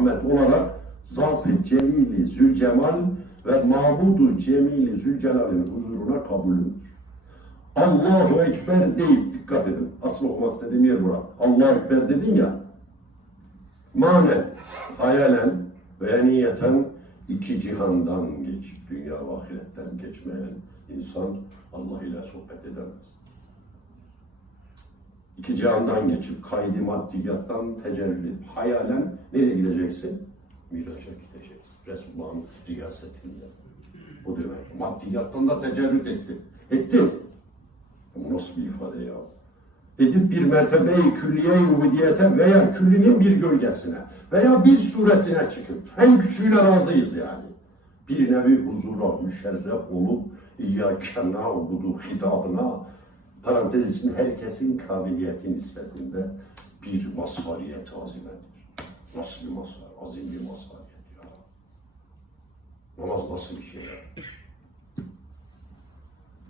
rahmet olarak Zat-ı Celili Zülcemal ve Mabudu Cemili Zülcelal'in huzuruna kabulündür. Allahu Ekber deyip dikkat edin. Asıl okumak istediğim yer bura. Allahu Ekber dedin ya. Manen, hayalen ve niyeten iki cihandan geçip dünya ve ahiretten geçmeyen insan Allah ile sohbet edemez. İki cihandan geçip kaydı maddiyattan tecerrüt, hayalen nereye gideceksin? Miraca gideceksin. Resulullah'ın riyasetinde. Bu demek. Maddiyattan da tecerrüt etti. Etti. Bu nasıl bir ifade ya? Edip bir mertebeyi külliye ubudiyete veya küllinin bir gölgesine veya bir suretine çıkıp en küçüğüne razıyız yani. Bir nevi huzura müşerref olup İyyâke na'budu hitabına parantez için herkesin kabiliyeti nispetinde bir mazhariyet azimedir. Nasıl bir mazhar? Azim bir mazhariyet ya. Namaz nasıl bir şey?